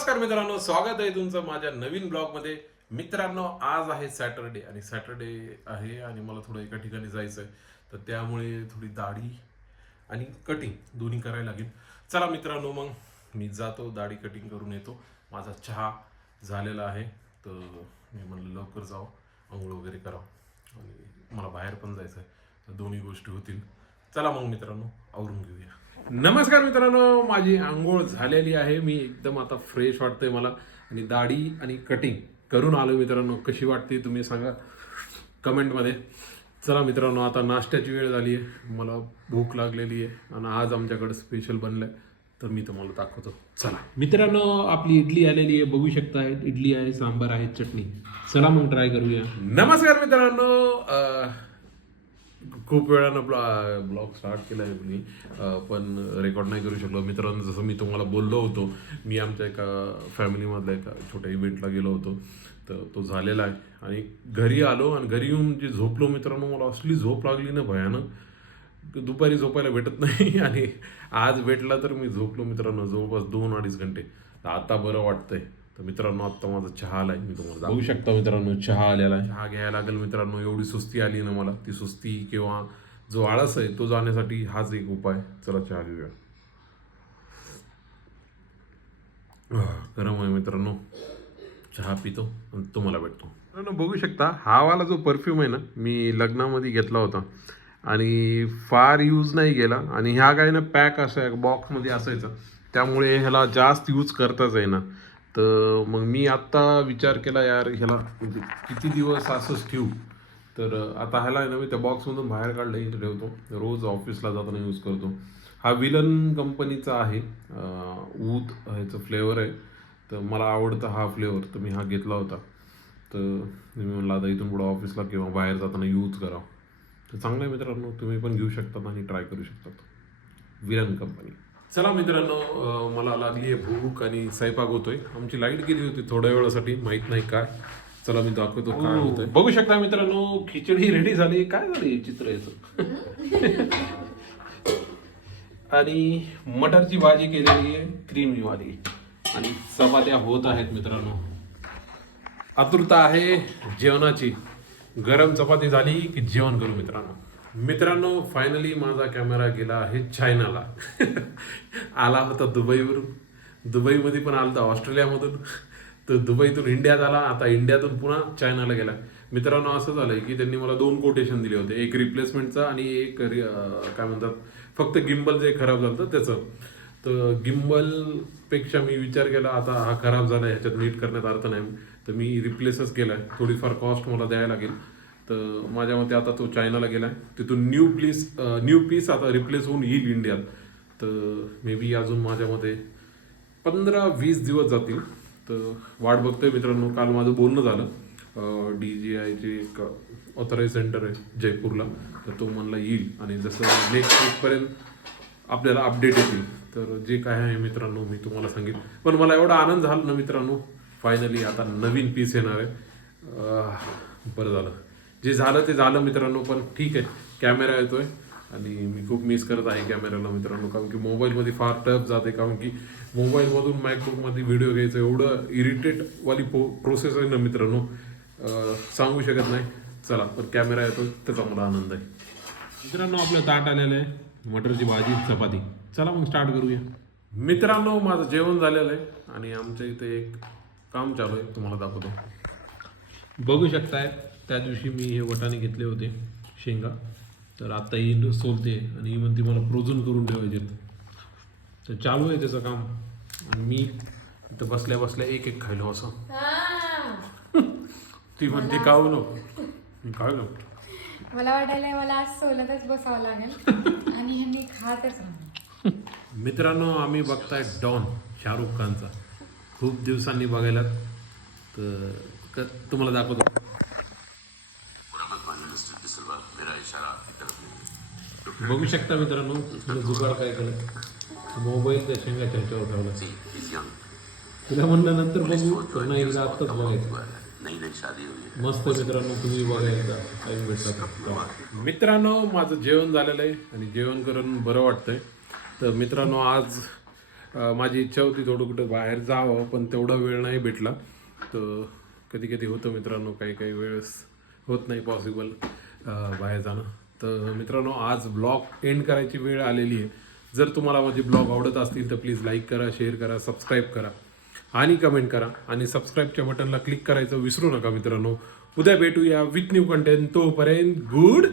नमस्कार मित्रांनो, स्वागत आहे तुमचं माझ्या नवीन ब्लॉगमध्ये. मित्रांनो, आज आहे सॅटरडे आणि सॅटरडे आहे आणि मला थोडं एका ठिकाणी जायचं आहे, तर त्यामुळे थोडी दाढी आणि कटिंग दोन्ही करायला लागेल. चला मित्रांनो, मग मी जातो, दाढी कटिंग करून येतो. माझा चहा झालेला आहे, तर मी म्हणलं लवकर जावं, आंघोळ वगैरे करावं आणि मला बाहेर पण जायचं आहे, तर दोन्ही गोष्टी होतील. चला मग मित्रांनो, आवरून घेऊया. नमस्कार मित्रांनो, माझी आंघोळ झालेली आहे. मी एकदम आता फ्रेश वाटतंय मला आणि दाढी आणि कटिंग करून आलो. मित्रांनो, कशी वाटते तुम्ही सांगा कमेंटमध्ये. चला मित्रांनो, आता नाश्त्याची वेळ झाली आहे, मला भूक लागलेली आहे आणि आज आमच्याकडे स्पेशल बनलं आहे, तर मी तुम्हाला दाखवतो. चला मित्रांनो, आपली इडली आलेली आहे, बघू शकता. इडली आहे, सांबार आहे, चटणी. चला मग ट्राय करूया. नमस्कार मित्रांनो, खूप वेळानं ब्लॉग स्टार्ट केला आहे मी, पण रेकॉर्ड नाही करू शकलो. मित्रांनो, जसं मी तुम्हाला बोललो होतो, मी आमच्या एका फॅमिलीमधल्या एका छोट्या इव्हेंटला गेलो होतो, तर तो झालेला आहे आणि घरी आलो आणि घरी येऊन जे झोपलो मित्रांनो, मला असली झोप लागली ना भयानक. दुपारी झोपायला भेटत नाही आणि आज भेटला तर मी झोपलो मित्रांनो जवळपास 2-2.5 घंटे. तर आता बरं वाटतंय. तर मित्रांनो, आत्ता माझा चहा आलाय, मी तुम्हाला बघू शकता मित्रांनो, चहा आलेला आहे. चहा घ्यायला लागेल मित्रांनो. एवढी सुस्ती आली ना मला, ती सुस्ती किंवा जो आळस आहे तो जाण्यासाठी हाच एक उपाय. चला चहा घेऊया. गरम आहे मित्रांनो, चहा पितो आणि तुम्हाला भेटतो. मित्रांनो, बघू शकता, हा वाला जो परफ्यूम आहे ना, मी लग्नामध्ये घेतला होता आणि फार यूज नाही केला आणि ह्या काय ना पॅक असं बॉक्समध्ये असायचा, त्यामुळे ह्याला जास्त यूज करताच आहे ना. तर मग मी आत्ता विचार केला, यार ह्याला म्हणजे किती दिवस असंच ठेवू. तर आता ह्याला आहे ना, मी त्या बॉक्समधून बाहेर काढलं, इथे ठेवतो, रोज ऑफिसला जाताना यूज करतो. हा विलन कंपनीचा आहे, ऊद ह्याचं फ्लेवर आहे, तर मला आवडतं हा फ्लेवर, तर मी हा घेतला होता. तर मी म्हणलं आता इथून पुढं ऑफिसला किंवा बाहेर जाताना यूज करावं. तर चांगलं आहे मित्रांनो, तुम्ही पण घेऊ शकता आणि ट्राय करू शकता. Villain company. चला मित्रांनो, मला लागली आहे भूक आणि स्वयंपाक होतोय. आमची लाईट गेली होती थोड्या वेळासाठी, माहित नाही काय. चला मी दाखवतो काय होतंय. बघू शकता मित्रांनो, खिचडी रेडी झाली. काय झाली चित्र याचं आणि मटरची भाजी केलेली आहे, क्रीमी वाली, आणि चपात्या होत आहेत मित्रांनो. आतुरता आहे जेवणाची. गरम चपाती झाली की जेवण करू मित्रांनो. मित्रांनो, फायनली माझा कॅमेरा गेला आहे चायनाला. आला होता दुबईवरून, दुबईमध्ये पण आला होता ऑस्ट्रेलियामधून, तर दुबईतून इंडियात आला, आता इंडियातून पुन्हा चायनाला गेला. मित्रांनो, असं झालंय की त्यांनी मला 2 कोटेशन दिले होते, एक रिप्लेसमेंटचा आणि एक काय म्हणतात, फक्त गिम्बल जे खराब झालं होतं त्याचं. तर गिम्बलपेक्षा मी विचार केला, आता हा खराब झाला, ह्याच्यात नीट करण्यात अर्थ नाही, तर मी रिप्लेसच केला आहे. थोडीफार कॉस्ट मला द्यायला लागेल. तर माझ्या मते आता तो चायनाला गेला आहे, तिथून न्यू पीस आता रिप्लेस होऊन येईल इंडियात. तर मे बी अजून माझ्या मते 15-20 दिवस जातील. तर वाट बघतोय मित्रांनो. काल माझं बोलणं झालं, DJIचे एक ऑथराईज सेंटर आहे जयपूरला, तर तो म्हणला येईल आणि जसं नेक्स्ट वीकपर्यंत आपल्याला अपडेट येतील. तर जे काय आहे मित्रांनो मी तुम्हाला सांगेन. पण मला एवढा आनंद झाला ना मित्रांनो, फायनली आता नवीन पीस येणार आहे. बरं झालं, जे झालं ते झालं मित्रांनो. पण ठीक आहे, कॅमेरा येतोय आणि मी खूप मिस करत आहे कॅमेऱ्याला मित्रांनो, कारण की मोबाईलमध्ये फार टफ जाते, कारण की मोबाईलमधून मॅकबुकमध्ये व्हिडिओ घ्यायचं एवढं इरिटेटवाली प्रोसेस आहे ना मित्रांनो, सांगू शकत नाही. चला, पण कॅमेरा येतो त्याचा मला आनंद आहे. मित्रांनो, आपलं ताट आलेलं आहे, मटरची भाजी चपाती. चला मग स्टार्ट करूया. मित्रांनो, माझं जेवण झालेलं आहे आणि आमच्या इथे एक काम चालू आहे, तुम्हाला दाखवतो. बघू शकताय, त्या दिवशी मी हे वटाणे घेतले होते, शेंगा, तर आता ही सोलते आणि ही म्हणते मला फ्रोझन करून ठेवायचे. तर चालू आहे त्याचं काम आणि मी इथं बसल्या बसल्या एक खायलो असं. ती म्हणते खाऊ नको, मी खायलो. मला वाटायला मला आज सोलतच बसावं लागेल आणि ह्यांनी खातच राहणार. मित्रांनो, आम्ही बघताय डॉन, शाहरुख खानचा, खूप दिवसांनी बघायला, तर तुम्हाला दाखवतो. बघू शकता मित्रांनो, तुला जुगाड काय केलं, मोबाईल त्या शेंगाच्या ह्याच्यावर ठेवला. तुला म्हणलं नंतर बघू, तर नाही एकदा आत्ताच बघायचं. मस्त मित्रांनो, तुम्ही बघायला टाईम भेटला. मित्रांनो, माझं जेवण झालेलं आहे आणि जेवण करून बरं वाटतंय. तर मित्रांनो, आज माझी इच्छा होती थोडं कुठं बाहेर जावं, पण तेवढा वेळ नाही भेटला. तर कधी कधी होतं मित्रांनो, काही काही वेळेस होत नाही पॉसिबल बाहेर जाणं. तर मित्रांनो, आज ब्लॉग एंड करायची वेळ आलेली आहे. जर तुम्हाला माझे ब्लॉग आवडत असतील तर प्लीज लाईक करा, शेअर करा, सबस्क्राईब करा आणि कमेंट करा. आणि सबस्क्राईबच्या बटनला क्लिक करायचं विसरू नका मित्रांनो. उद्या भेटूया विथ न्यू कंटेंट. तोपर्यंत गुड